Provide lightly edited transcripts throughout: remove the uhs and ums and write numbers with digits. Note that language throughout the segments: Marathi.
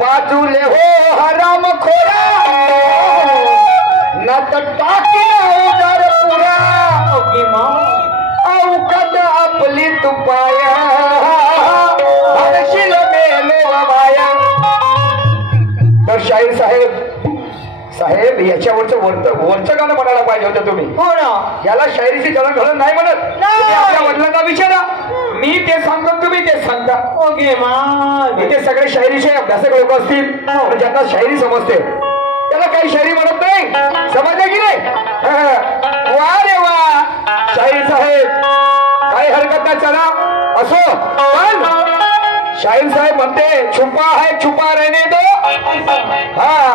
बाजूले हो हराम खोरा न तर टाके उदर पुरा अवकद आपली तुपाया हरशील मेलो माया. तर शाहीर साहेब साहेब याच्यावरचं वरचं गाणं म्हणायला पाहिजे होतं तुम्ही. हो ना. याला शायरीची जळणघळण नाही म्हणत. आपल्या वडिलांना विचारा, मी ते सांगतो तुम्ही ते सांगता. ओके मा इथे सगळे शायरीचे अभ्यासक लोक असतील ज्यांना शायरी समजते, त्याला काही शायरी म्हणत नाही. समजले की नाही? वा रे वा शाहीर साहेब, काही हरकत नाही, चला असो. पण शाहीर साहेब म्हणते छुपा है छुपा रहने दो. हाँ,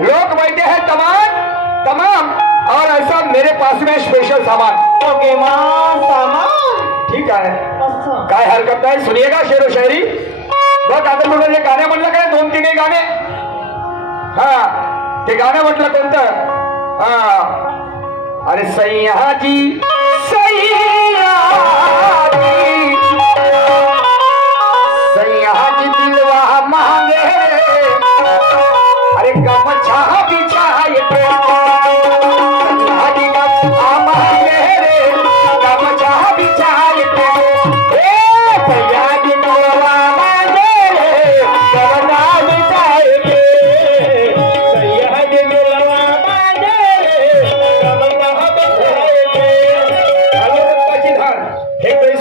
लोग बैठे हैं तमाम तमाम और ऐसा मेरे पास में स्पेशल सामान. ओके मां सामान ठीक आहे, काय हरकत नाही. सुनिएगा शेरो शायरी. बघ आता तुला जे गाणं म्हटलं काय, 2-3 गाणे. हा, ते गाणं म्हटलं कोणतं? हा, अरे सैयाजी सैयाजी सैयाजी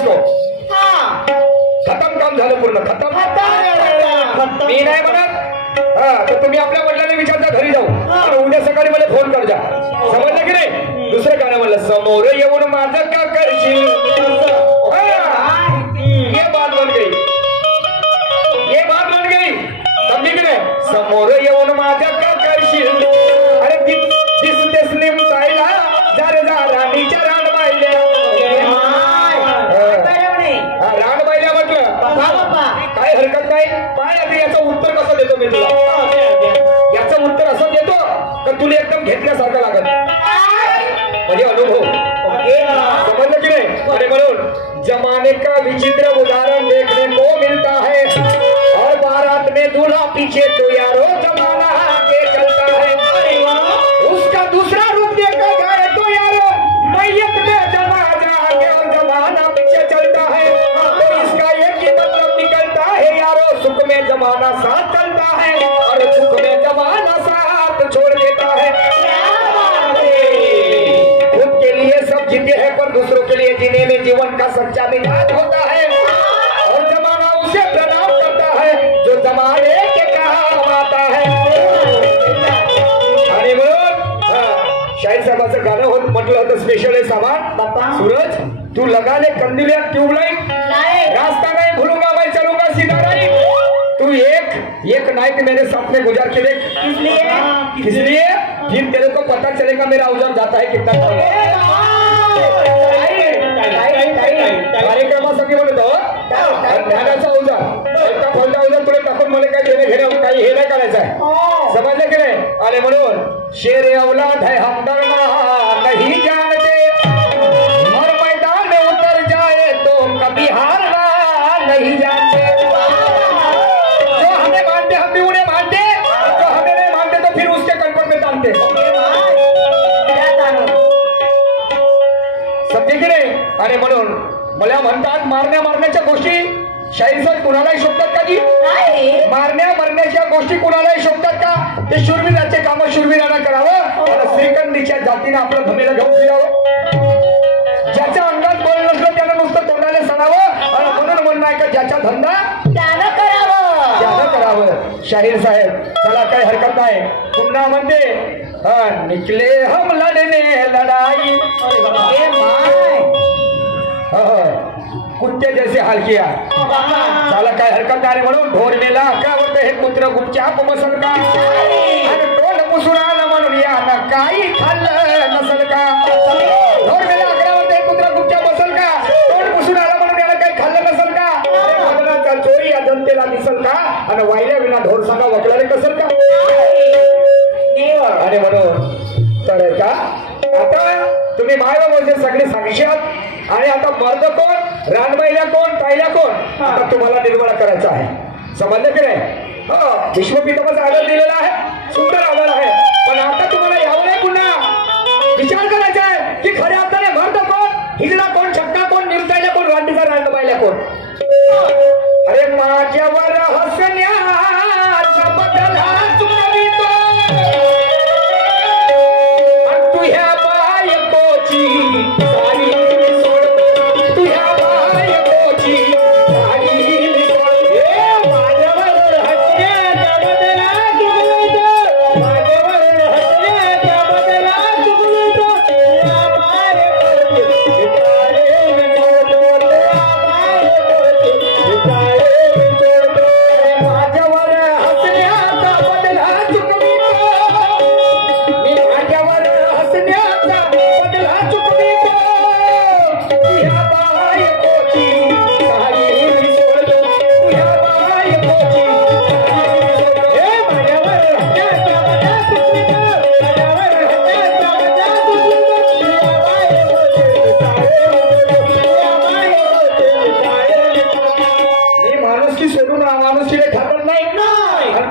म्हणतो हा. खतम काम झालं पूर्ण खतम मी नाही म्हणत हा तर तुम्ही आपल्या वडिलांना विचारता घरी जाऊ आणि उद्या सकाळी मला फोन कर जा समजलं की नाही दुसरं गाणं म्हणलं समोर येऊन माझं का करशील ये बात बन गई ये बात बन गई समजी की नाही समोर येऊन माझं का करशील अरे दिसतेस निमतायला जर जा राणीच्या रान बायल्या रान बायल्या म्हटलं काय हरकत नाही पाय आता याचं उत्तर कसं देतो मी तुला याचं उत्तर असं देतो का तुला एकदम घेतल्यासारखं लागत म्हणजे अनुभव समजलं की नाही अरे म्हणून जमाने का विचित्र उदाहरण देखने को मिलता है और बारात में दूल्हा पीछे तो यारो जमाना आगे चलता है उसका दूसरा रूप देखा जाए तो यारो मैयत में जमाना आगे और जमाना पीछे चलता है तो इसका एक ही मतलब निकलता है यारो सुख में जमाना साथ चलता है और सुख में जमाना साथ छोड़ देता है खुद के लिए सब जीते हैं पर दूसरों के लिए जीने में जीवन का सच्चा मिजाज होता है और जमाना उसे प्रणाम करता है जो जमाने के काम आता है आणि म्हणून शाहीर साहेबाचं गाणं होत म्हटलं होतं स्पेशल आहे सामान सूरज तू लगा ले कंदील या ट्यूबलाइट रास्ता नहीं भूलूंगा मैं चलूंगा सीधा राइट तू एक नाइट मेरे साथ में गुजार के देख इसलिए फिर तेरे को पता चलेगा मेरा औजार जाता है कितना कार्यक्रमासाठी म्हणतो ज्ञानाचा औजार एका फोनचा औजार तुला टाकून मला काही देणं घेणं काही हे नाही करायचं आहे समजलं की नाही आणि म्हणून शेर औलाद है हम डरना नहीं जानते और मैदान में उतर जाए तो कभी हारना नहीं जानते जो हमें मानते हम भी उन्हें मानते जो हमें नहीं मानते तो फिर उसके कंकड़ में टांगते समजे की नाही अरे म्हणून मला म्हणतात मारण्याच्या गोष्टी शाहीर सर कुणालाही शोधतात का जी मारण्याच्या गोष्टी कुणालाही शोधतात का ते शूरवीराचे काम शूरवीरांना करावं आणि श्रीखंडीच्या जातीने आपलं भूमीला घेऊन फिरावं ज्याच्या अंगात बळ नसलं त्यानं नुसतं तोंडाने सणावं आणि म्हणून म्हणणं आहे का ज्याचा धंदा त्यानं करावं शाहीर साहेब चला काही हरकत नाही पुन्हा म्हणते निकले हम लढणे लढाई कुत्ते जैसे हाल किया चला काय हरकत नाही म्हणून ढोर मेला का होतं हे कुत्र गुपचाप मसल का आणि तोंड मुसुळाला म्हणून या ना काही खाल्लं नसल का ढोर मेला अकरावर ते कुत्र गुपचाप बसल का तोंड मुसुळाला म्हणून याला काही खाल्लं नसल का मदनाचा चोरी या जनतेला दिसल का आणि वाहिल्या विना ढोर सांगा वकलाले कसल का आणि म्हणून तर का आता तुम्ही माय म्हणजे सगळे साक्षीत आणि आता मर्द कोण रानबाईला कोण ताईला कोण आता तुम्हाला निर्मळ करायचा आहे समजलं की नाही हो विश्वपिताचा आदर दिलेला आहे सुंदर आदर आहे पण आता तुम्हाला यावं नाही पुन्हा विचार करायचा आहे की खऱ्या अर्थाने मर्द कोण हिजडा कोण छक्का कोण निर्तायला कोण रानडीचा रानबाईला कोण अरे माझ्यावर हसण्याचा बदला चुकवितो आणि तुझ्या बायकोची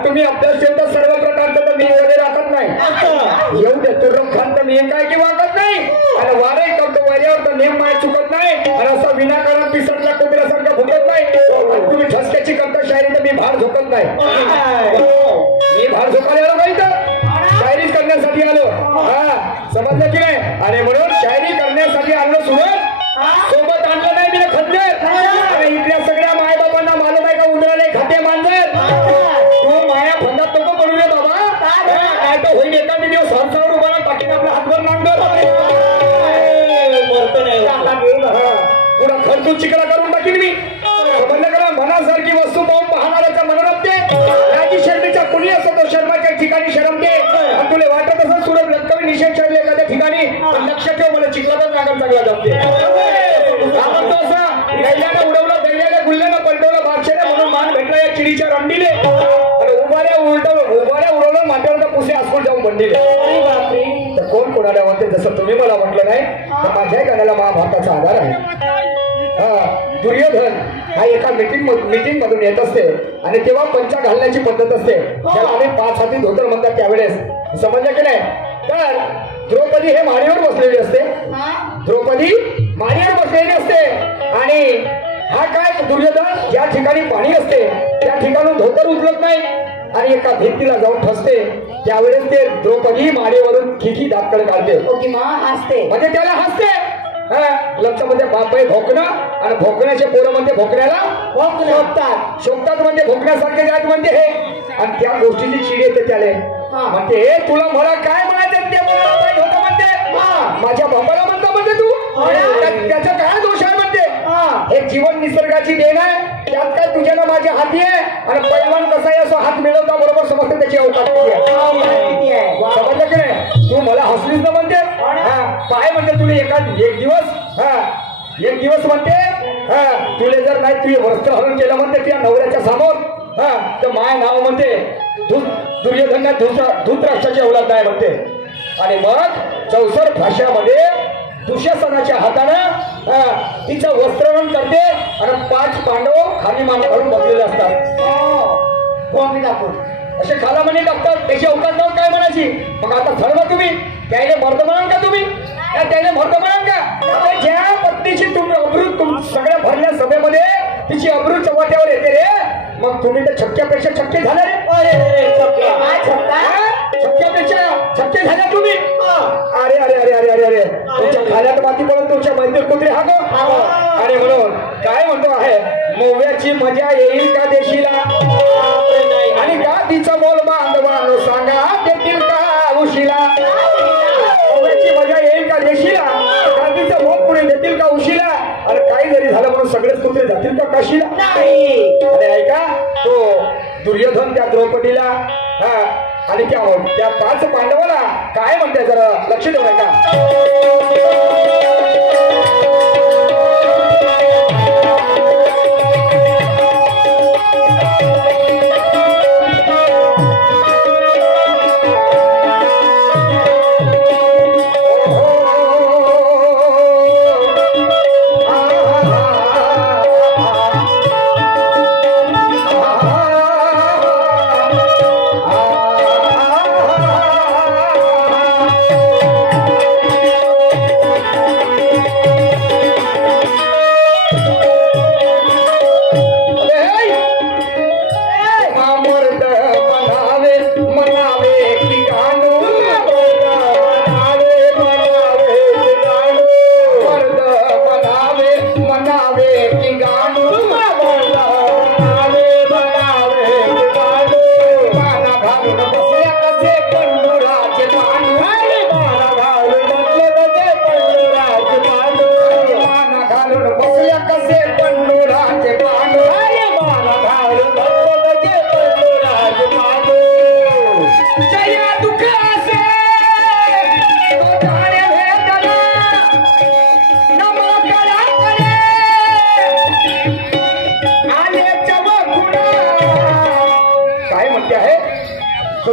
तुम्ही अभ्यास ठेवता सर्व प्रकारचा तर मी वगैरे राखत नाही येऊ दे तो खान तर मी काय की वागत नाही आणि वारही करतो वाऱ्यावर तर नेम माय चुकत नाही आणि असा विनाकारण पिसटला कोबऱ्यासारखा भुकत नाही तुम्ही ठसक्याची करता शायरी तर मी भार झोकत नाही मी भार झोकायला आलो नाही तर शायरी करण्यासाठी आलो हा समजलं की नाही आणि म्हणून शायरी करण्यासाठी आणलं सोबत आणलं नाही मी खंजर टाकीन मी. समजलं का? मनासारखी वस्तू पाहून पाहणाऱ्याचा मन रमते. राजी शर्मीचा कुणी असो तो शर्माच्या ठिकाणी शरमते. आणि तुला वाटत असं सुरत लटकवी निषेध चढले एखाद्या ठिकाणी, पण लक्षात ठेव मला चिखलातच नागर चांगला जमते. का म्हणतो असं? दैल्यानं उडवलं, दैल्यानं गुल्ल्यानं पलटवलं बादशाने, म्हणून मान भेटला या चिडीच्या रंडीले. आणि उभाऱ्या उडवलं माथ्यावर पुसे आसकून जाऊन बनले. तर कोण कोणाला म्हणते? जसं तुम्ही मला म्हटलं नाही तर माझ्या गाण्याला महाभारताचा आधार आहे. दुर्योधन हा एका मीटिंग मधून येत असते आणि तेव्हा पंचा घालण्याची पद्धत असते, ज्याला आम्ही 5 हाती धोतर म्हणतात. त्यावेळेस समजलं की नाही? तर द्रौपदी हे माडीवर बसलेली असते. द्रौपदी माडीवर बसलेली असते आणि हा काय दुर्योधन ज्या ठिकाणी पाणी असते त्या ठिकाणून धोतर उचलत नाही आणि एका भिंतीला जाऊन ठसते. त्यावेळेस ते द्रौपदी माडीवरून खिखी दातकड काढते, हसते, म्हणजे त्याला हसते. लक्षामध्ये बाप आहे भोकणं, आणि भोकण्याचे पोरं म्हणजे भोकण्याला शोभतात म्हणजे भोकण्यासारखे जात म्हणजे हे. आणि त्या गोष्टीची चिड येते त्याले. म्हणते हे तुला मला काय म्हणायचं? ते मला होतं म्हणते. माझ्या बापाला म्हणता म्हणते तू, त्याचा काय दोष आहे म्हणते? हे जीवन निसर्गाची देण आहे, त्यात काय तुझ्यानं माझ्या हाती आहे. आणि पैलवान कसा आहे असं हात मिळवता बरोबर समजते त्याची अवकाश किती आहे. समजलं की नाही? तू मला हसलीस ना म्हणते. काय म्हणते तुला एक दिवस म्हणते तुले जर नाही तुझे वस्त्र हरण केलं म्हणते त्या नवऱ्याच्या समोर, तर माय नाव म्हणते दुर्योधन धूतराष्ट्राची औलाद नाही म्हणते. आणि मग 64 भाषामध्ये दुःशासनाच्या हातानं तिचं वस्त्रहरण करते आणि 5 पांडव खाली मान घालून बसलेले असतात. असे खाला म्हणे टाकतात. त्याची अवकाश नाव काय म्हणायची? मग आता ठरवा तुम्ही, त्याने मर्द म्हणाल का? तुम्ही त्याने मर्द म्हणाल का? ज्या पत्नीची तुम्ही अब्रू सगळ्या भरल्या सभेमध्ये तिची अब्रू चव्हाट्यावर येते रे, मग तुम्ही तर छक्क्यापेक्षा छक्के झाले रे. छक्क्यापेक्षा छक्के झाले तुम्ही. अरे अरे अरे अरे अरे अरे तुमच्या खाल्यात माती पडून तुमच्या मैत्री कुत्रे हा गो. आणि म्हणून काय म्हणतो आहे, मोव्याची मजा येईल का देशीला, आणि का तिचा बोल बांधवानो सांगा देतील का उशीला. मोव्याची मजा येईल का देशीला, का तिचं बोल पुढे देतील का उशीला. आणि काही जरी झालं म्हणून सगळेच कुत्रे जातील का काशीला. अरे ऐका, तो दुर्योधन त्या द्रौपदीला आणि त्या 5 पांडवाला काय म्हणते जरा लक्ष देऊ नका.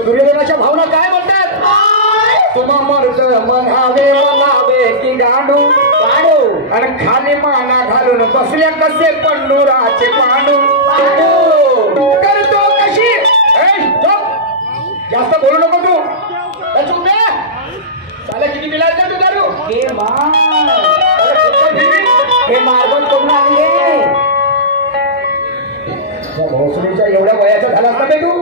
दुर्योधनाच्या भावना काय म्हणतात? तुम्हा मर्द म्हणावे म्हणावे की गाडू गाडू, आणि खाली माना घालून बसल्या कसे पंडुराचे पांडू. करतो कशी जास्त बोलू नको तू. चालेल किती पिला तू दारू? हे मार्बल करून आणले भोसडीच्या एवढ्या वयाचा झाला असता ते तू.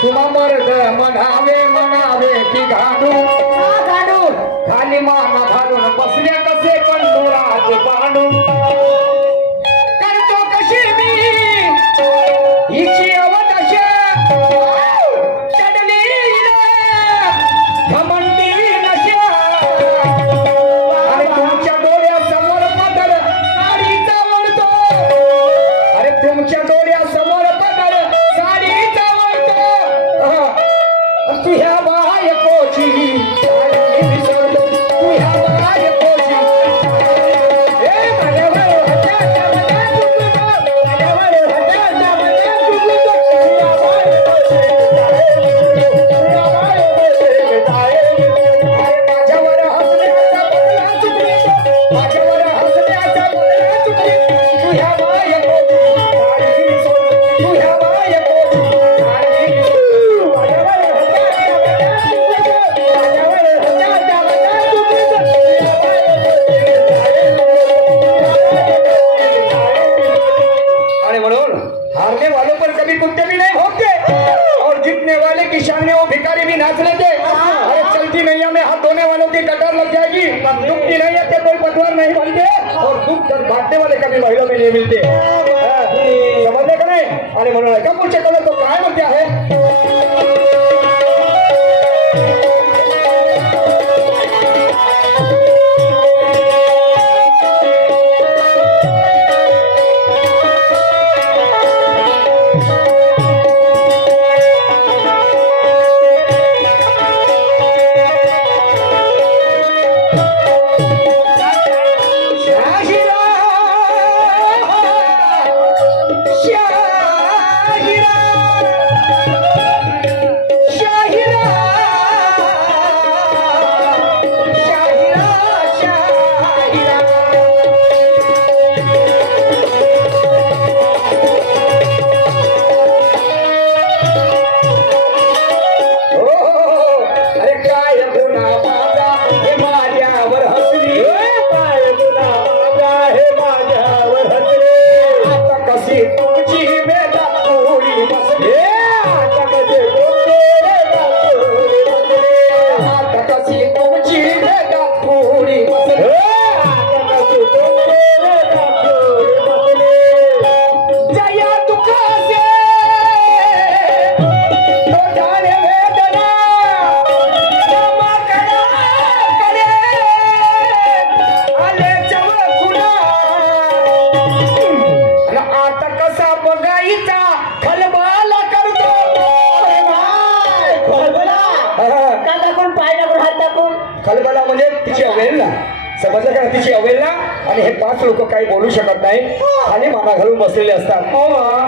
तुम्हा मर्द म्हणावे म्हणावे की घालू घालू, खाली माना घालून बसल्या कसे पंडुराचे पांडू. करतो कशी मी हिची अवदशा, चढली घमंडी नशा. नजर लग जाएगी। दुखती नहीं है तो कोई पतवार नहीं बनते, और दुख जब भागने वाले कभी महिला में नहीं मिलते। समझने का नहीं? अरे म्हणून का पुढच्या कलर तो काय म्हणते आहे? खलबला म्हणजे तिची अवहेलना, समजलं का? तिची अवहेलना. आणि हे 5 लोक काही बोलू शकत नाही, खाली माना घालून बसलेले असतात.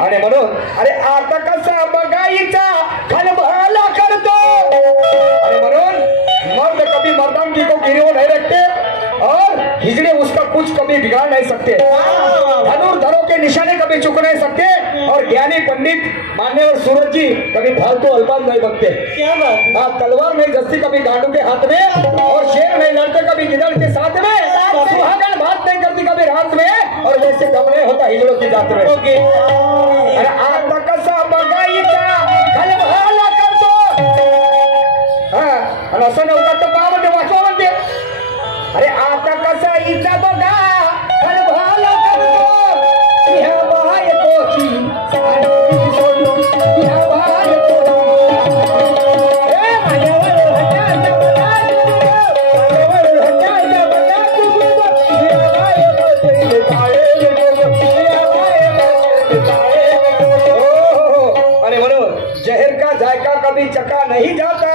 आणि म्हणून अरे आता कसा बघायचा खलबला करतो. आणि म्हणून मर्द कभी मर्दानगी को गिरव नहीं रखते, और हिजड़े उसका कुछ कभी बिगाड़ नहीं सकते. धनुर्धरों के निशाने कभी चुक नहीं सकते, और ज्ञानी पंडित मान्यवर सूरज जी कभी फालतू अल्फाज नहीं बनते. क्या बात? हाँ, तलवार नहीं जस्ती कभी गांडू के हाथ में, और शेर नहीं लड़ते कभी गिदड़ के साथ में, सुहागन बात नहीं करती कभी रात में, और वैसे दम नहीं होता हिजड़ों की जात में. अरे आता कसा बघायचा खलबला करतो. हाँ, आणि असं नव्हतं तर पहा म्हणते, वाचवा म्हणते. अरे आता कसा हिचा बघा खलबला करतो. ह्या बायकोची साडी सोडून ह्या बायकोची जहर का जायका कभी चका नहीं जाता,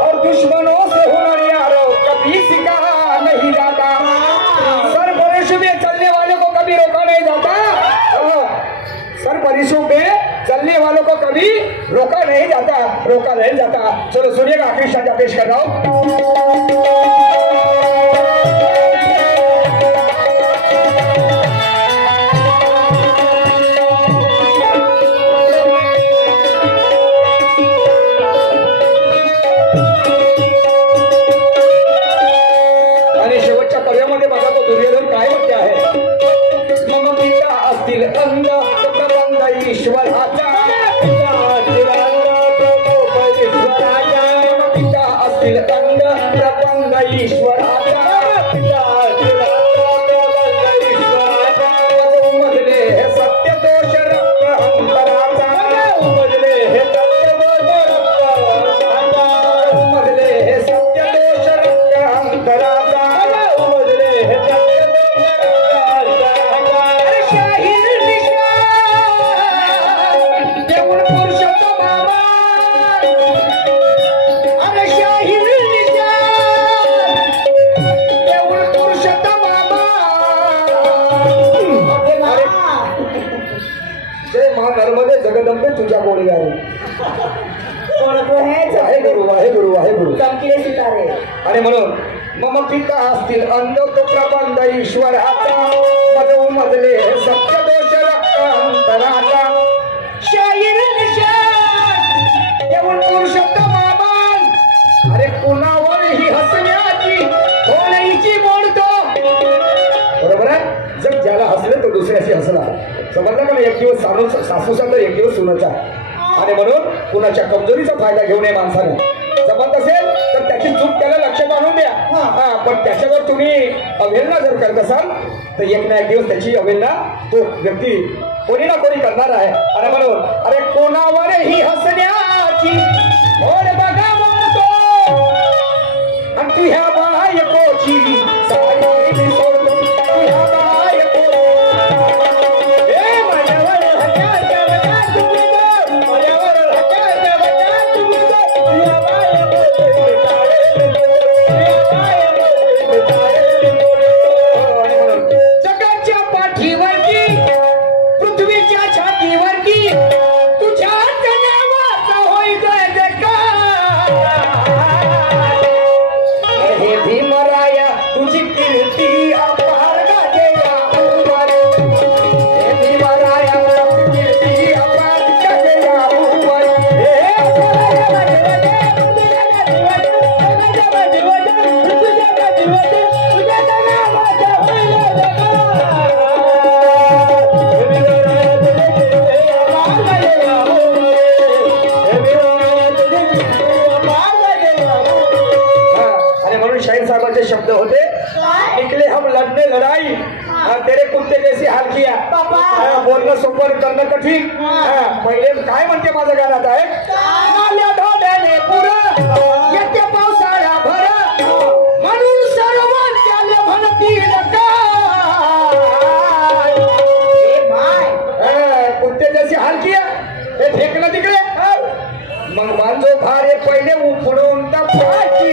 और दुश्मनों से हुनर यारो कभी सिखा नहीं जाता. सरपरिशु में चलने वालों को कभी रोका नहीं जाता, सरपरिशु में चलने वालों को कभी रोका नहीं जाता. चलो सुनिएगा, आखिरी शाजा पेश कर रहा हूं. आणि शेवटच्या पर्यामध्ये बघा तो दुर्योधन काय म्हणते आहे. मम पिता असतील अंग प्रबंध ईश्वराचा, पिता असतील अंग प्रबंध ईश्वराचा, उमजले हे सत्य दोष रक्त अंतराचा, उमजले हे सत्य दोष रक्त अंतराचा. नर्मदे जगदंबे तुझ्या गोळी आहे. आहे गुरु, आहे गुरु, आहे गुरु. चमकीले सितारे. आणि म्हणून मम पिता असतील अंध तो प्रबंध ईश्वराचा, मज उमजले सत्य दोष रक्त अंतराचा. शाहीर निशाण देऊन पुरुषोत्तम आमान, अरे कुणावर ही हसण्याची होण्याची मोडतो. बरोबर आहे? जग ज्याला हसले तो दुसऱ्याशी हसला. समजलं का? एक दिवस सासूचा तर एक दिवस सुनाचा. आणि म्हणून कुणाच्या कमजोरीचा फायदा घेऊ नये माणसाने. जमत असेल तर त्याची त्याची चूक त्याला लक्षात आणून द्या. पण त्याच्यावर तुम्ही अवहेलना जर करत असाल तर एक ना एक दिवस त्याची अवहेलना तो व्यक्ती कोणी ना कोणी करणार आहे. आणि म्हणून अरे कोणावर ही हसण्याची ओढ बघा म्हणतो आणि तू ह्या बायकोची साडी सोडतो तू ह्या बायको जगाच्या पाठीवरती पृथ्वीच्या छातीवरती तुझ्या नावाचा होय जय जयकार. हे भीमराया तुझी कीर्ती अपार गाजेया उभारी. हे भीमराया तुझी कीर्ती अपार गाजेया उभारी. शाहीर साहबाचे शब्द होते निकले हम लड़ने लड़ाई तेरे कुत्ते जैसी हाल किया. बोलणं सोपं करणं कठीण. पहिले काय म्हणते माझं गाण्यात आहे आल्या ढोड्याने पुरं येते पावसाळ्या भर म्हणून सर्वांच्या म्हणतील काय कुत्ते जैसी हाल किया हे फेकलं तिकडे. मग मांजो भारे पहिले उपडून टाकायची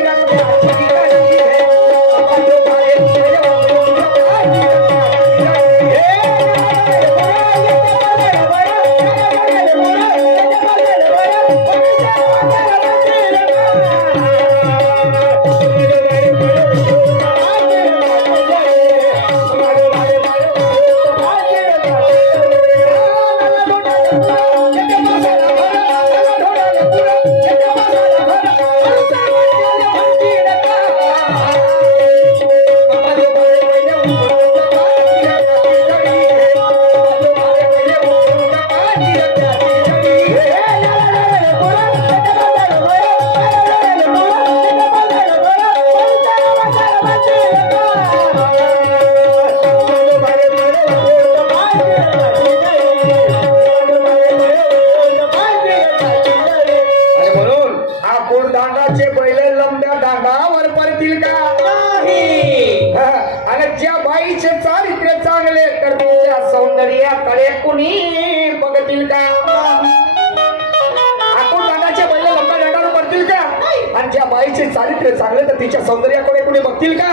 रंगाची चारित्र्य चांगले तर तिच्या सौंदर्याकडे कुणी बघतील का.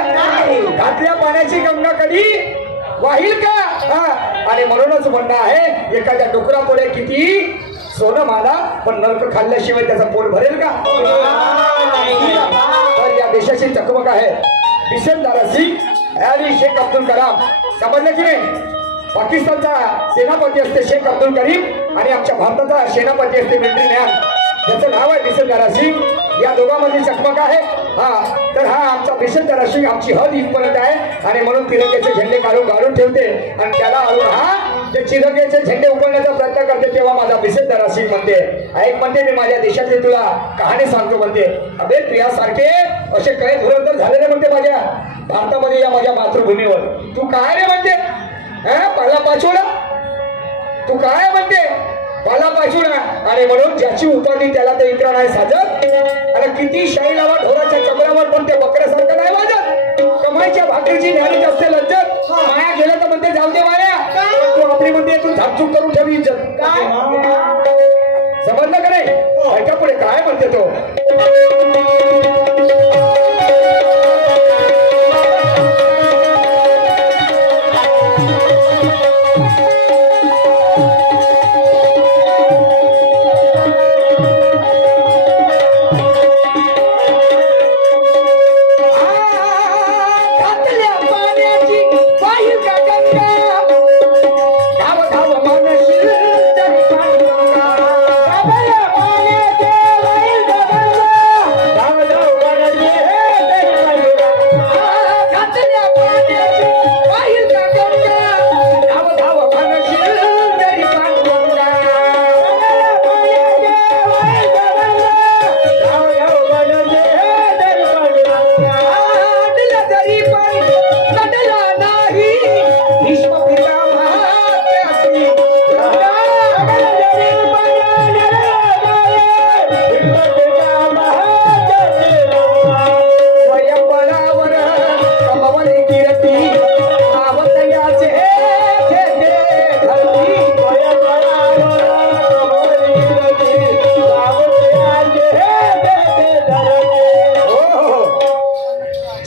घातल्या पाण्याची गंगा कधी वाहील का. आणि म्हणूनच म्हणणं आहे एखाद्या डुकरापुढे किती सोनं माना पण नरक खाल्ल्याशिवाय त्याचा पोट भरेल का. तर या देशाची चकमक आहे बिशनदारा सिंग आणि शेख अब्दुल कलाम. समजलं की नाही. पाकिस्तानचा सेनापती असते शेख अब्दुल करीम आणि आमच्या भारताचा सेनापती असते मिलिटरी मॅन ज्याचं नाव आहे बिशनदारा सिंग. या दोघांमध्ये चकमक आहे. तर हा आमचा बिशनदारा सिंग आमची हद इथपर्यंत आहे आणि म्हणून तिरंग्याचे झेंडे काढून ठेवते आणि त्याला आणून हा जे चिरंगेचे झेंडे उभारण्याचा प्रयत्न करते तेव्हा माझा बिशनदारा सिंग म्हणते ऐक म्हणते मी माझ्या देशातली तुला कहाणी सांगतो म्हणते. अबे तुझ्यासारखे असे काही धुरंधर झालेले म्हणते माझ्या भारतामध्ये या माझ्या मातृभूमीवर. तू काय रे म्हणते पाला पाचोळा. तू काय म्हणते पाला पाचोळा. आणि म्हणून ज्याची उपाधी त्याला ते इतर नाही साजत. आणि किती शाही लावा ढोराच्या चबरावर पण ते बकऱ्यासारखं नाही वाजत. कमाईच्या भाकरीची न्यारी असते लज्जत. माया गेलं तर म्हणते जाऊ दे माया. तू आपली म्हणते तू झापचूक करून ठेवी इज्जत. समजलं का नाही. ऐका पुढे काय म्हणते तो.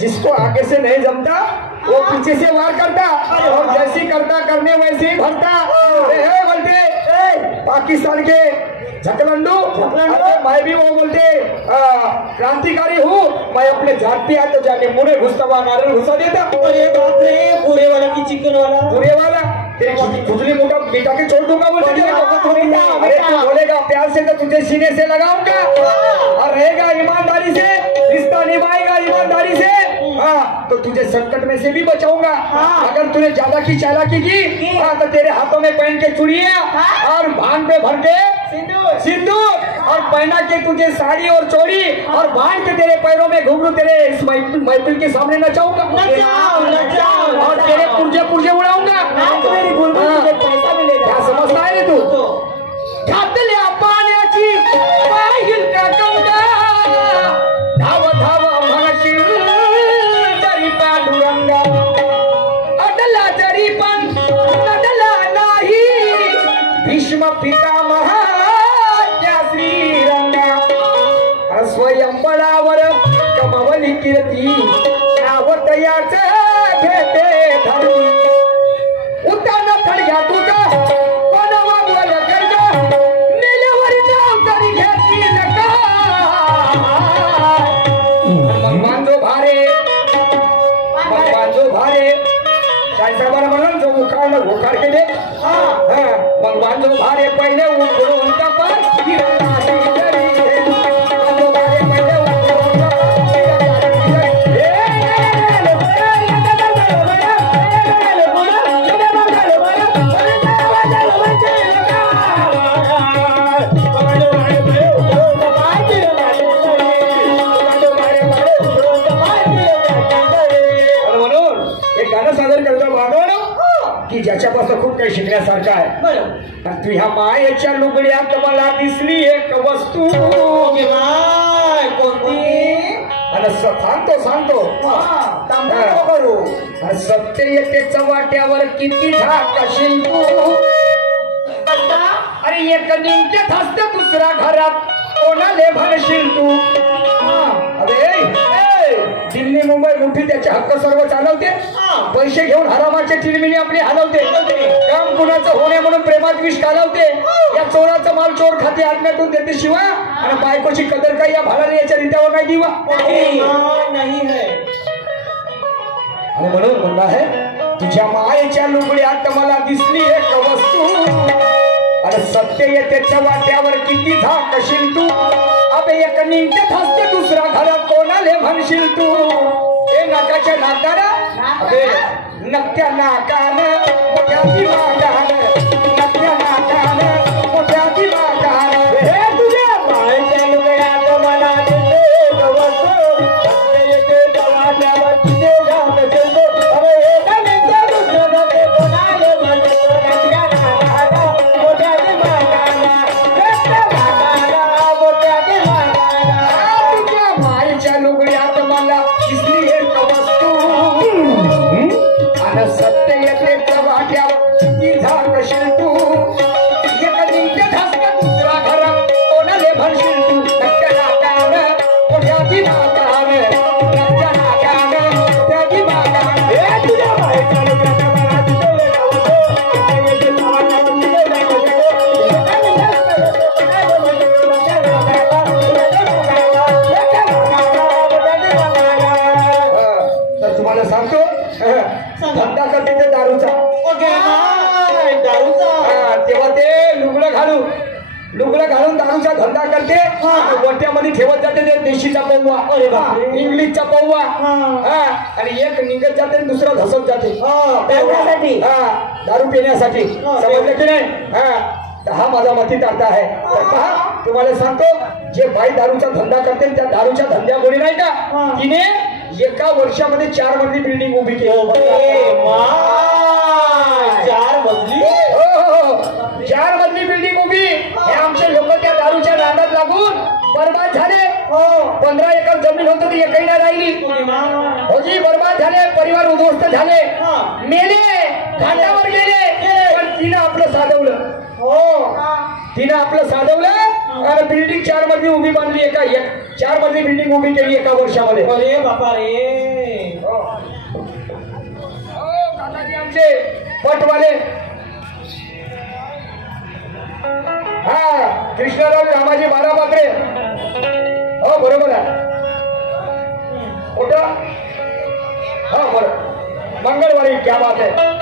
जिसको आगे से नहीं जमता वो पीछे से वार करता और जैसी करता करने वैसे ही भरता। बोलते पाकिस्तान के झकलंडू, मैं भी वो बोलते क्रांतिकारी हूँ, मैं अपने जात पे आते जाके पूरे घुसता हुआ नारियल घुसा देता। अरे बाप रे, पूरे वाला की चिकन वाला, पूरे वाला तेरी खुजली मोटा बेटा के छोड़ दूंगा बोलते। अरे तू बोलेगा प्यार से तो तुझे सीने से लगाऊंगा और रहेगा ईमानदारी से, रिश्ता निभाएगा ईमानदारी से, हाँ तो तुझे संकट में से भी बचाऊंगा। अगर तूने ज्यादा की चालाकी की हाँ तो तेरे हाथों में पहन के चूड़ियां और भांग पे भर के सिंदूर और पहना के तुझे साड़ी और चोड़ी और बांध के तेरे पैरों में घुंघरू तेरे इस महफिल के सामने नचाऊंगा और तेरे पुर्जे पुर्जे उड़ाऊंगा। पैसा मिलेगा, क्या समझता है रे तू? घातल्या पाण्याची पाहिल का गंगा, धाव धाव म्हणशील तरी पांडुरंगा, अडला तरी पण नडला नाही, भीष्म पितामहा श्रीरंगा, स्वयंबळावर कमवली कीर्ती, नावतयाच घेते धर्मी, उतान थडग्या तुझं कोण वागवलं कर्ज, मेल्यावर नाव तरी घेतली नका, मग बांधो भारे काय साहेबांना म्हणून जो उखाड केले मग बांधो भारे पहिले उघडून कपाल ज्याच्यापासून खूप काही शिकण्यासारखं आहे। तू ह्या मायेच्या लुगड्यात मला दिसली एक वस्तू, कोणती? सांगतो करू सत्य येतेच्या वाट्यावर किती झाकशील तू, अरे एक निमट्यात हसत दुसरा घरात कोणाले भरशील तू। अरे दिल्ली मुंबई मोठी त्याचे हक्क सर्व चालवते, पैसे घेऊन हरामाच्या चिरमिनी आपली हलवते, काम कुणाचं होणे म्हणून प्रेमात विष घालवते, या चोराचा माल चोर खाते आत्म्यातून देते शिवा, आणि बायकोची कदर काही या भाडाने याच्या रित्यावर नाही दिवा नाही है। आणि म्हणून म्हणला आहे तुझ्या मायेच्या लुगड्यात मला दिसली एक वस्तू, अरे सत्य येतेच्या वाट्यावर किती झाकशील तू, अबे एक निमट्यात हसते दुसरा घरात कोणाले म्हणशील तू, हे नाकाच्या नाकाला अबे नक्त्या नाकानं मोठ्या दिमागानं, नक्त्या नाकानं मोठ्या दिमागानं, हे तुझ्या मायेच्या लुगड्यात मला दिसली एक वस्तू, सत्य येतेच्या वाट्यावर किती झाकशील तू, अबे एक निमट्यात दुसरा घरात कोणाले म्हणशील तू, नक्त्या नाकानं मोठ्या दिमागानं, नक्त्या नाकानं मोठ्या दिमागानं, तुझ्या मायेच्या लुगड्यात मला दिसली एक वस्तू, आणि सत्य येतेच्या वाट्यावर किती झाकशील तू, एक निमट्यात हसत दुसरा घरात कोणाले भरशील तू, नक्त्या नाकानं मोठ्या दिमागानं, नक्त्या नाकानं मोठ्या दिमागानं, हे तुझ्या मायेच्या लुगड्यात मला दिसली एक वस्तू, सत्य येतेच्या वाट्यावर किती झाकशील तू, एक निमट्यात हसत दुसरा तर तुम्हाला सांगतो धंदा करते ते दारूचा, तेव्हा ते लुगडं घालून दारूचा धंदा करते, गोट्यामध्ये ठेवत जाते ते देशीचा पौवा, इंग्लिशचा पौवा, आणि एक निघत जाते दुसरा धसत जाते दारू पिण्यासाठी, समजलं की नाही? हा माझा मतीत अर्थ आहे। तर पहा तुम्हाला सांगतो जे बाई दारूचा धंदा करते त्या दारूच्या धंद्यामुळे नाही का तिने एका वर्षामध्ये 4 मजली बिल्डिंग उभी केली। 4 मजली? हो 4 मजली बिल्डिंग उभी। हे आमचे लोक त्या दारूच्या नादात लागून बर्बाद झाले। 15 एकर जमीन होती ती एकही नाही राहिली, होजी बर्बाद झाले, परिवार उद्ध्वस्त झाले, मेले, घाटावर गेले, पण तिनं आपलं साधवलं। तिनं आपलं साधवलं आणि बिल्डिंग 4 मजली उभी बांधली, 4 मजली बिल्डिंग उभी केली एका वर्षामध्ये। अरे बापा रे, दादाजी आमचे पटवाले हा कृष्णराव रामाजी बारापात्रे हो बरोबर आहे कुठं हा बरं मंगळवारी क्या बात आहे